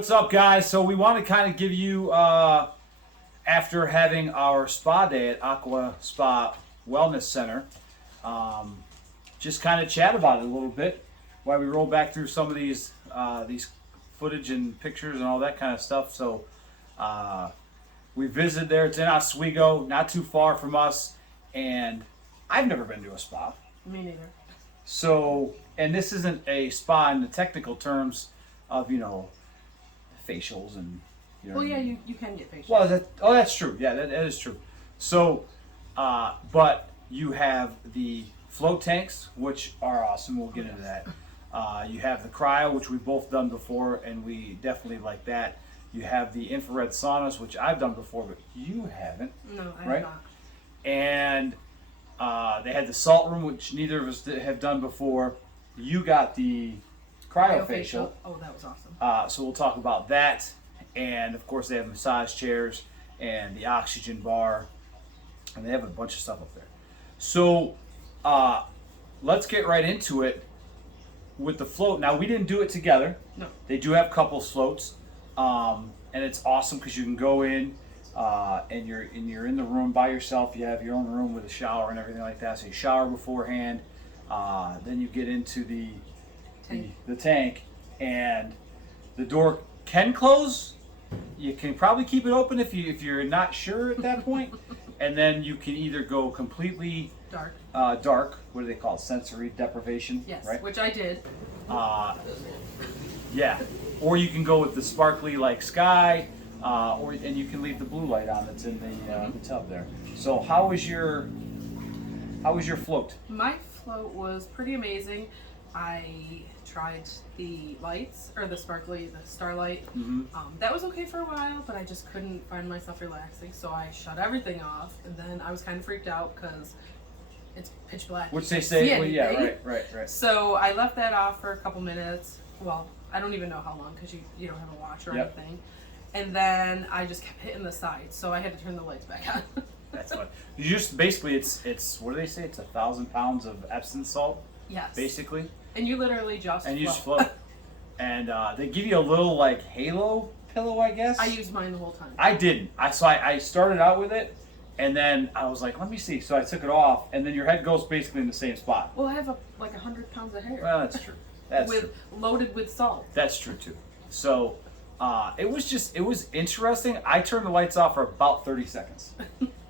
What's up, guys? So we want to kind of give you, after having our spa day at AquaSpa Wellness Center, just kind of chat about it a little bit while we roll back through some of these footage and pictures and all that kind of stuff. So we visited there. It's in Oswego, not too far from us, and I've never been to a spa. Me neither. So, and this isn't a spa in the technical terms of, facials and, Well, yeah, you can get facials. Well, that's true. Yeah, that is true. So, but you have the float tanks, which are awesome. We'll get into that. You have the cryo, which we've both done before, and we definitely like that. You have the infrared saunas, which I've done before, but you haven't. No, I right? have not. And they had the salt room, which neither of us have done before. You got the cryofacial. Oh, that was awesome. So we'll talk about that. And of course, they have massage chairs and the oxygen bar, and they have a bunch of stuff up there. So let's get right into it with the float. Now, we didn't do it together. No. They do have couples floats, and it's awesome because you can go in and you're in the room by yourself. You have your own room with a shower and everything like that. So you shower beforehand. Then you get into the tank, and the door can close. You can probably keep it open if you're not sure at that point, and then you can either go completely Dark. Dark. What do they call it? Sensory deprivation. Yes, right. which I did. Yeah, or you can go with the sparkly like sky, and you can leave the blue light on that's in the tub there. So how was your float? My float was pretty amazing. I tried the lights, or the starlight. Mm-hmm. That was okay for a while, but I just couldn't find myself relaxing, so I shut everything off, and then I was kind of freaked out because it's pitch black. Which they say, well, yeah, right. So I left that off for a couple minutes. Well, I don't even know how long because you don't have a watch or anything. And then I just kept hitting the sides, so I had to turn the lights back on. That's fun. You just basically it's what do they say? It's 1,000 pounds of Epsom salt. Yes. Basically. And you literally just float. And they give you a little like halo pillow, I guess. I used mine the whole time. I didn't. I started out with it, and then I was like, let me see. So I took it off, and then your head goes basically in the same spot. Well, I have like 100 pounds of hair. Well, that's true. Loaded with salt. That's true too. So it was interesting. I turned the lights off for about 30 seconds.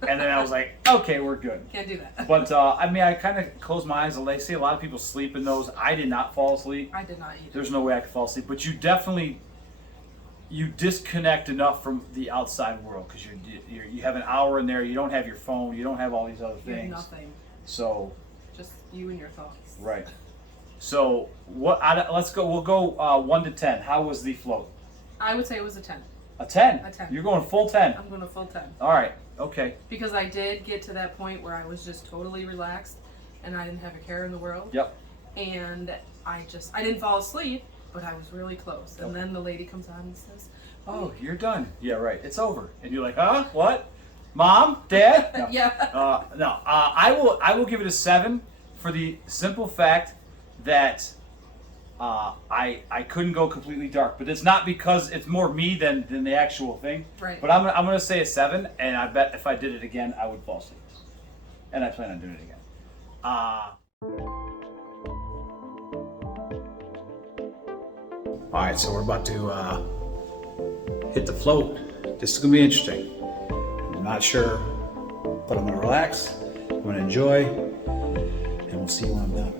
And then I was like, okay, we're good. Can't do that. But, I kind of closed my eyes. They say a lot of people sleep in those. I did not fall asleep. I did not either. There's no way I could fall asleep. But you disconnect enough from the outside world because you have an hour in there. You don't have your phone. You don't have all these other things. You have nothing. So. Just you and your thoughts. Right. So, let's go. We'll go 1 to 10. How was the float? I would say it was a 10. A 10? A 10. You're going full 10? I'm going to full 10. All right. Okay. Because I did get to that point where I was just totally relaxed and I didn't have a care in the world. Yep. And I didn't fall asleep, but I was really close. And then the lady comes on and says, "Oh, you're done." Yeah, right. It's over. And you're like, "Huh? What? Mom? Dad?" No. Yeah. No. I will give it a 7 for the simple fact that I couldn't go completely dark, but it's not because it's more me than the actual thing. Right. But I'm gonna say a 7, and I bet if I did it again, I would fall asleep, and I plan on doing it again. All right, so we're about to hit the float. This is gonna be interesting. I'm not sure, but I'm gonna relax. I'm gonna enjoy, and we'll see you when I'm done.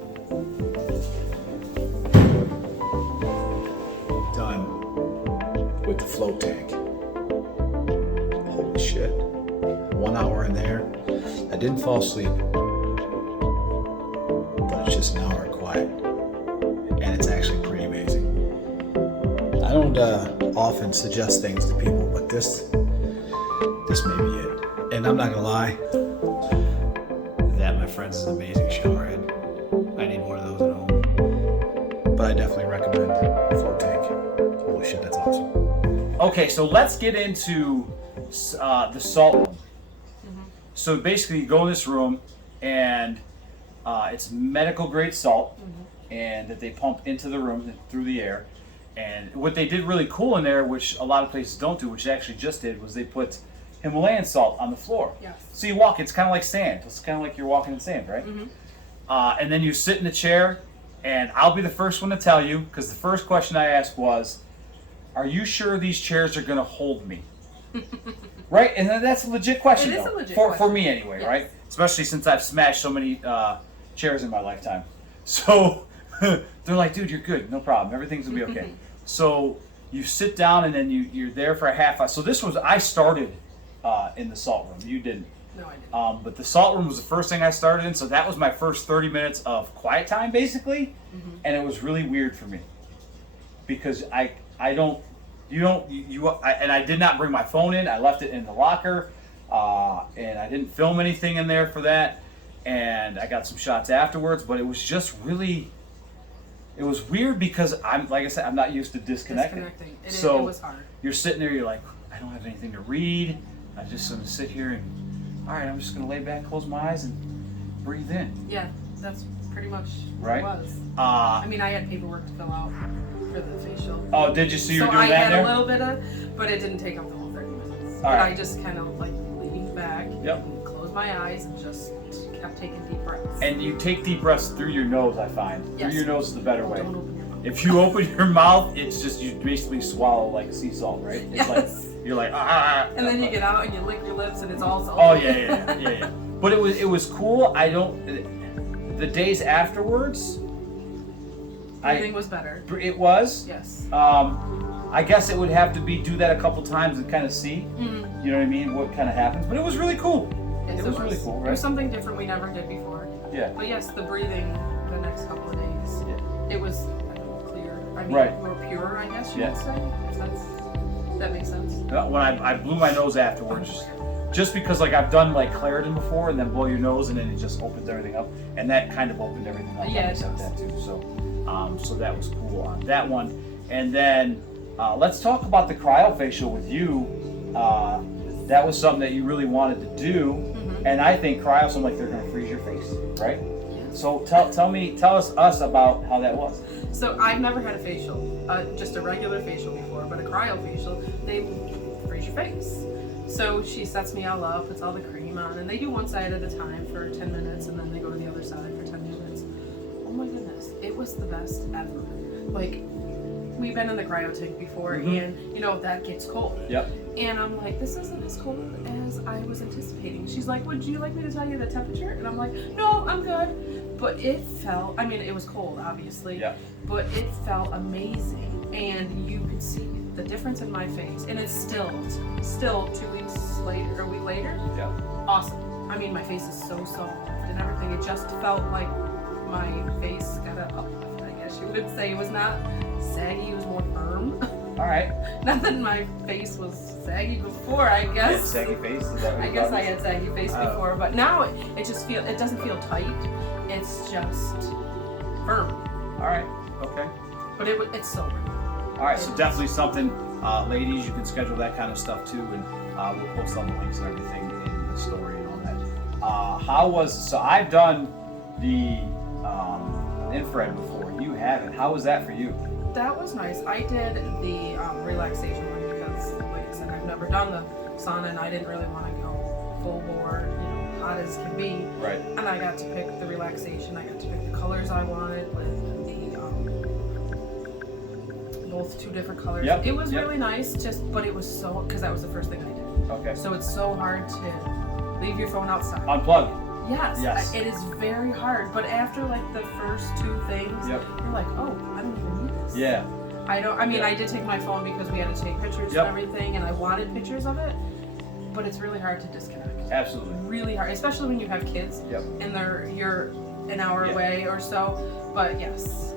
With the float tank. Holy shit. 1 hour in there. I didn't fall asleep, but it's just an hour of quiet. And it's actually pretty amazing. I don't often suggest things to people, but this may be it. And I'm not gonna lie, that, my friends, is an amazing shower head. I need one of those at home. But I definitely recommend float tank. Holy shit, that's awesome. Okay, so let's get into the salt room. Mm-hmm. So basically, you go in this room, and it's medical grade salt, and that they pump into the room through the air, And what they did really cool in there, which a lot of places don't do, which they actually just did, was they put Himalayan salt on the floor. Yes. So you walk, it's kind of like sand. It's kind of like you're walking in sand, right? And then you sit in the chair, and I'll be the first one to tell you, because the first question I asked was, are you sure these chairs are going to hold me? Right? And that's a legit question, It is though. a legit For question. me anyway, Yes. right? Especially since I've smashed so many chairs in my lifetime. So they're like, dude, you're good. No problem. Everything's going to be okay. So you sit down, and then you're there for a half hour. So this was, I started in the salt room. You didn't. No, I didn't. But the salt room was the first thing I started in, so that was my first 30 minutes of quiet time, basically, and it was really weird for me because I did not bring my phone in. I left it in the locker, and I didn't film anything in there for that, and I got some shots afterwards, but it was just really, it was weird because like I said, I'm not used to disconnecting. It was hard. You're sitting there, you're like, I don't have anything to read. I'm just going to sit here and, all right, I'm just going to lay back, close my eyes, and breathe in. Yeah, that's pretty much Right. what it was. I mean, I had paperwork to fill out for the facial. Oh, did you? So you were So doing I that had there? a little bit of, but it didn't take up the whole 30 minutes. All But right. I just kind of like leaned back, Yep. and closed my eyes, and just kept taking deep breaths. And you take deep breaths through your nose, I find. Yes. Through your nose is the better way. Don't open your mouth. If you open your mouth, it's just, you basically swallow like sea salt, right? It's Yes. like, you're like, ah. And then you get out and you lick your lips, and it's all salty. Oh, yeah. But it was cool. The days afterwards, Everything was better. it was. Yes. I guess it would have to do that a couple times and kind of see, Mm-hmm. you know what I mean, what kind of happens. But it was really cool. Yes, It was really cool, It right? was something different we never did before. Yeah. But yes, the breathing the next couple of days, Yeah. it was clear. I mean, Right. more pure, I guess you Yeah. would say. If that makes sense. When I blew my nose afterwards, just because like I've done like Claritin before and then blow your nose and then it just opens everything up, and that kind of opened everything up. Yeah, I it said does. that too. So that was cool on that one. And then let's talk about the cryofacial with you. That was something that you really wanted to do, and I think cryo something like they're going to freeze your face, right? So tell us about how that was. So I've never had a facial, just a regular facial before, but a cryofacial, they freeze your face. So she sets me all up, puts all the cream on, and they do one side at a time for 10 minutes, and then they go to the other side for 10 minutes. Oh my goodness, it was the best ever. Like, we've been in the cryo tank before, and you know, that gets cold. Yep. And I'm like, this isn't as cold as I was anticipating. She's like, would you like me to tell you the temperature? And I'm like, no, I'm good. But it felt, I mean, it was cold, obviously, but it felt amazing. And you could see the difference in my face. And it's still 2 weeks later, a week later, awesome. I mean, my face is so soft and everything. It just felt like my face got a uplift, I guess you would say. It was not saggy, it was more firm. All right. Not that my face was saggy before, I guess. Saggy face. Is that what I you guess thought? I had saggy face before, but now it doesn't feel tight. It's just firm. All right. Okay. But it's so firm. All right. So definitely something, ladies, you can schedule that kind of stuff too, and we'll post all the links and everything in the story and all that. So I've done the infrared before. You haven't. How was that for you? That was nice. I did the relaxation one because, like I said, I've never done the sauna, and I didn't really want to go full bore, hot as can be. Right. And I got to pick the relaxation. I got to pick the colors I wanted with both two different colors. Yep. It was really nice, but it was so, because that was the first thing I did. Okay. So it's so hard to leave your phone outside. Unplug. Yes. It is very hard. But after like the first two things, you're like, oh, I don't even need this. Yeah. I did take my phone because we had to take pictures and everything, and I wanted pictures of it, but it's really hard to disconnect. Absolutely. Really hard, especially when you have kids and you're an hour away or so. But yes,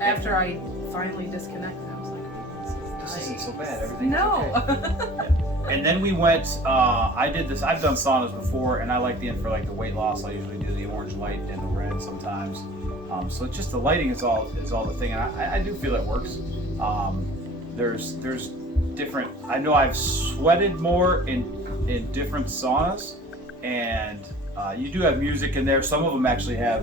after I finally disconnected, I was like, this isn't so bad. Everything's okay. And then we went, I've done saunas before, and I like the infrared, like the weight loss. I usually do the orange light and the red sometimes. So just the lighting is all the thing, and I do feel it works. There's different, I know I've sweated more in different saunas, and you do have music in there. Some of them actually have,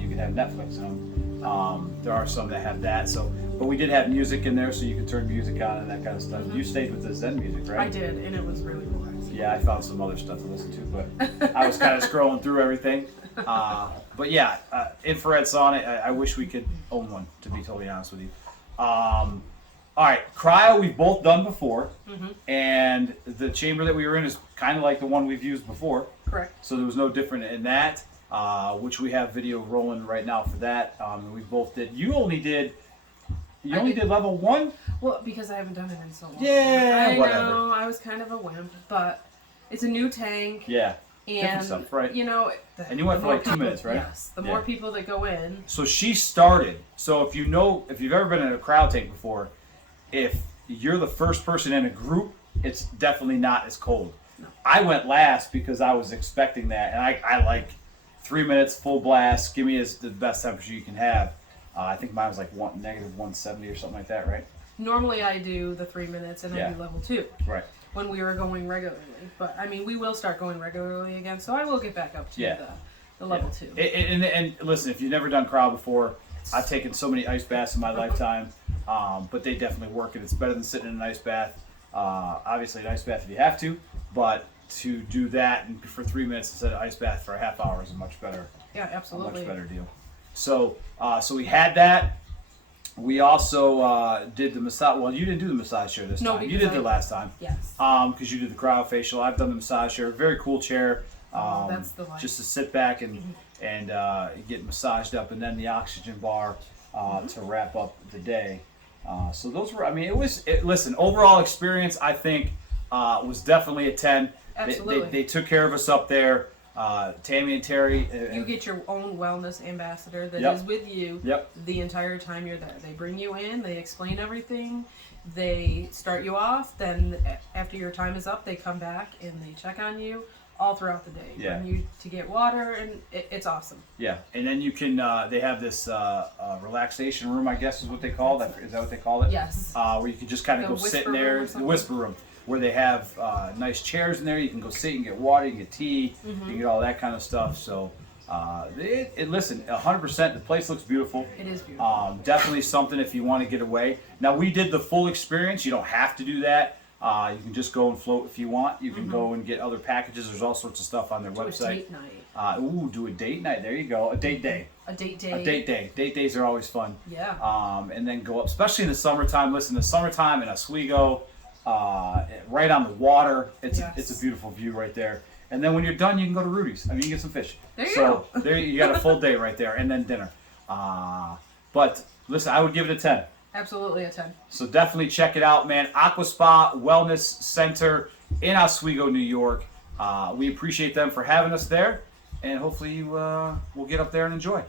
you can have Netflix in them. There are some that have that. So But we did have music in there, so you could turn music on and that kind of stuff. You stayed with the Zen music, right? I did, and it was really relaxing. Yeah, I found some other stuff to listen to, but I was kind of scrolling through everything. But yeah, infrared sauna, I wish we could own one, to be totally honest with you. All right, cryo we've both done before, and the chamber that we were in is kind of like the one we've used before. Correct. So there was no different in that, which we have video rolling right now for that. We both did. You only did level 1? Well, because I haven't done it in so long. Yeah, I whatever. know, I was kind of a wimp, but it's a new tank. Yeah. And, different stuff, right? you know... And you went for like 2 minutes, right? Yes. The more people that go in... So she started. So if you've ever been in a crowd tank before, if you're the first person in a group, it's definitely not as cold. No. I went last because I was expecting that, and I like 3 minutes full blast. Give me the best temperature you can have. I think mine was like negative 170 or something like that, right? Normally I do the 3 minutes and I do level 2. Right. When we were going regularly. But, I mean, we will start going regularly again, so I will get back up to the level 2. And listen, if you've never done crowd before, I've taken so many ice baths in my lifetime, but they definitely work, and it's better than sitting in an ice bath. Obviously, an ice bath if you have to, but to do that and for 3 minutes instead of ice bath for a half hour is a much better, absolutely. a much better deal. So, so we had that. We also did the massage. Well, you didn't do the massage chair this time. You did the last time. Yes. Because you did the cryofacial. I've done the massage chair. Very cool chair. That's the life. Just to sit back and get massaged up, and then the oxygen bar to wrap up the day. So those were. I mean, listen, overall experience, I think, was definitely a 10. Absolutely. They took care of us up there. Tammy and Terry. You get your own wellness ambassador that is with you the entire time you're there. They bring you in, they explain everything, they start you off, then after your time is up, they come back and they check on you all throughout the day. Yeah. Bring you to get water, and it's awesome. Yeah, and then you can, they have this relaxation room, I guess is what they call it. Is that what they call it? Yes. Where you can just kind of go sit in there, the whisper room, where they have nice chairs in there. You can go sit and get water, you can get tea, you can get all that kind of stuff. So, listen, 100%, the place looks beautiful. It is beautiful. Definitely something if you want to get away. Now, we did the full experience. You don't have to do that. You can just go and float if you want. You can go and get other packages. There's all sorts of stuff on their website. Do a date night. Do a date night. There you go. A date day. A date day. A date day. Date days are always fun. Yeah. And then go up, especially in the summertime. Listen, the summertime in Oswego, right on the water. It's a beautiful view right there. And then when you're done, you can go to Rudy's. I mean, you get some fish. There you go. There you got a full day right there, and then dinner. But listen, I would give it a 10. Absolutely a 10. So definitely check it out, man. AquaSpa Wellness Center in Oswego, New York. We appreciate them for having us there, and hopefully we'll get up there and enjoy.